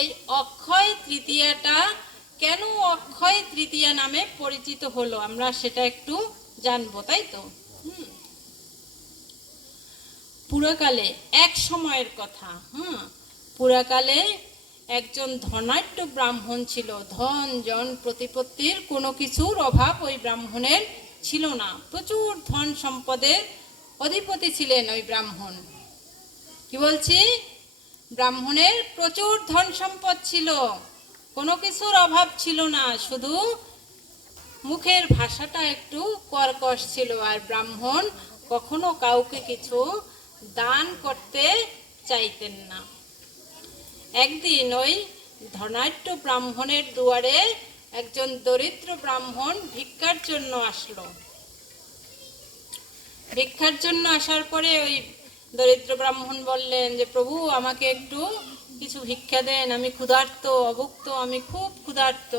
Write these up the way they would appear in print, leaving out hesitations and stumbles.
এই অক্ষয় তৃতীয়াটা কেন অক্ষয় তৃতীয়া নামে পরিচিত হলো আমরা সেটা একটু জানবো, তাই তো? পুরাকালে এক সময়ের কথা, পুরাকালে একজন ধনাঢ্য ব্রাহ্মণ ছিল। ধন জন প্রতিপত্তির কোনো কিছুর অভাব ওই ব্রাহ্মণের ছিল না। প্রচুর ধন সম্পদের অধিপতি ছিলেন ওই ব্রাহ্মণ। কি বলছি? ব্রাহ্মণের প্রচুর ধন সম্পদ ছিল, কোনো কিছুর অভাব ছিল না, শুধু মুখের ভাষাটা একটু কর্কশ ছিল। আর ব্রাহ্মণ কখনো কাউকে কিছু দান করতে চাইতেন না। একদিন ওই ধনাঢ্য ব্রাহ্মণের দুয়ারে একজন দরিদ্র ব্রাহ্মণ ভিক্ষার জন্য আসলো। ভিক্ষার জন্য আসার পরে ওই দরিদ্র ব্রাহ্মণ বললেন যে, প্রভু আমাকে একটু কিছু ভিক্ষা দেন, আমি ক্ষুধার্ত, অভুক্ত, আমি খুব ক্ষুধার্ত।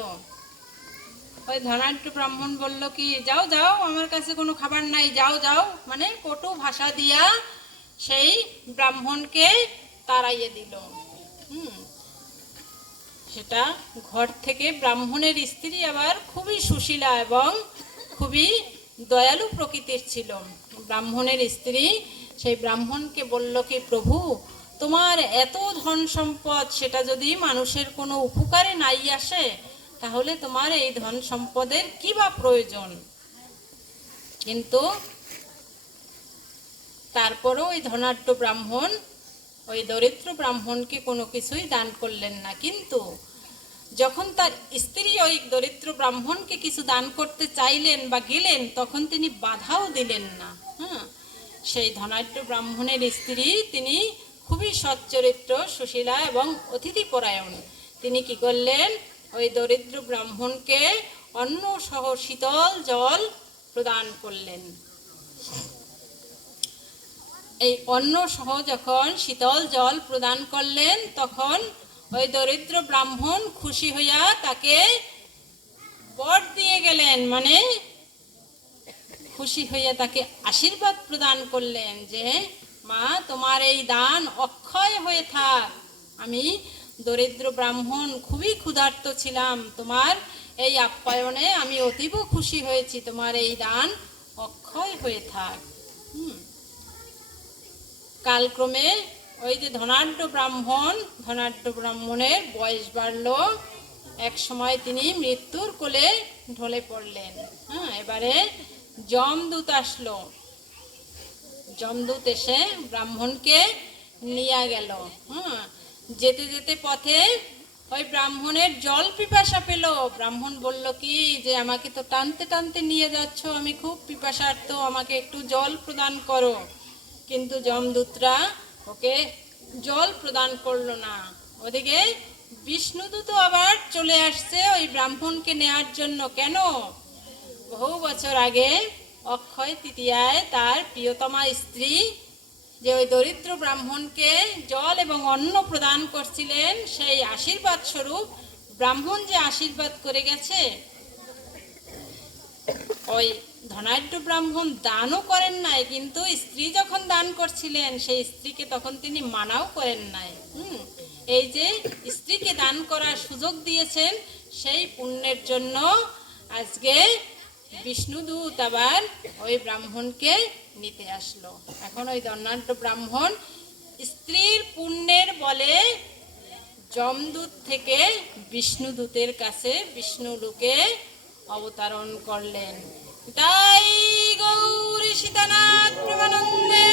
ওই ধনাঢ্য ব্রাহ্মণ বলল কি, যাও যাও, আমার কাছে কোনো খাবার নাই, যাও যাও, মানে কটু ভাষা দিয়া সেই ব্রাহ্মণকে তাড়াইয়ে দিল। সেটা ঘর থেকে ব্রাহ্মণের স্ত্রী আবার খুবই সুশীলা এবং খুবই দয়ালু প্রকৃতির ছিল। ব্রাহ্মণের স্ত্রী সেই ব্রাহ্মণকে বলল কি, প্রভু তোমার এত ধন সম্পদ, সেটা যদি মানুষের কোনো উপকারে নাই আসে, তাহলে তোমার এই ধন সম্পদের কি বা প্রয়োজন? কিন্তু তারপরও ওই ধনাঢ্য ব্রাহ্মণ ওই দরিদ্র ব্রাহ্মণকে কোনো কিছুই দান করলেন না। কিন্তু যখন তার স্ত্রী ওই দরিদ্র ব্রাহ্মণকে কিছু দান করতে চাইলেন বা গেলেন, তখন তিনি বাধাও দিলেন না। সেই ধনাঢ্য ব্রাহ্মণের স্ত্রী, তিনি খুবই সচ্চরিত্র, সুশীলা এবং অতিথিপরায়ণ। তিনি কি করলেন, ওই দরিদ্র ব্রাহ্মণকে অন্ন সহ শীতল জল প্রদান করলেন। এই অন্ন সহ যখন শীতল জল প্রদান করলেন, তখন ওই দরিদ্র ব্রাহ্মণ খুশি হইয়া তাকে বর দিয়ে গেলেন, মানে খুশি হইয়া তাকে আশীর্বাদ প্রদান করলেন যে, মা তোমার এই দান অক্ষয় হয়ে থাক। আমি দরিদ্র ব্রাহ্মণ, খুবই ক্ষুধার্ত ছিলাম, তোমার এই আপ্যায়নে আমি অতীব খুশি হয়েছি, তোমার এই দান অক্ষয় হয়ে থাক। কালক্রমে ওই যে ধনাঢ্য ব্রাহ্মণের বয়স বাড়ল। এক সময় তিনি মৃত্যুর কোলে ঢলে পড়লেন। এবারে যমদূত আসলো। যমদূত এসে ব্রাহ্মণকে নিয়ে গেল। যেতে যেতে পথে ওই ব্রাহ্মণের জল পিপাসা পেল। ব্রাহ্মণ বলল কি, যে আমাকে তো টানতে টানতে নিয়ে যাচ্ছ, আমি খুব পিপাসার্ত, আমাকে একটু জল প্রদান করো। কিন্তু যমদূতরা ওকে জল প্রদান করলো না। ওদিকে বিষ্ণুদূত আবার চলে আসছে ওই ব্রাহ্মণকে নেয়ার জন্য। কেন? বহু বছর আগে অক্ষয় তৃতীয়ায় তার প্রিয়তমা স্ত্রী যে ওই দরিদ্র ব্রাহ্মণকে জল এবং অন্ন প্রদান করছিলেন, সেই আশীর্বাদ স্বরূপ ব্রাহ্মণ যে আশীর্বাদ করে গেছে, ওই ধনাঢ্য ব্রাহ্মণ দানও করেন নাই, কিন্তু স্ত্রী যখন দান করছিলেন, সেই স্ত্রীকে তখন তিনি মানাও করেন নাই। এই যে স্ত্রীকে দান করার সুযোগ দিয়েছেন, সেই পুণ্যের জন্য আজকে বিষ্ণুদূত আবার ওই ব্রাহ্মণকে নিতে আসলো। এখন ওই ধনাঢ্য ব্রাহ্মণ স্ত্রীর পুণ্যের বলে যমদূত থেকে বিষ্ণুদূতের কাছে বিষ্ণুলোকে অবতরণ করলেন। তাই গৌরী সীতানাথ প্রেমানন্দে।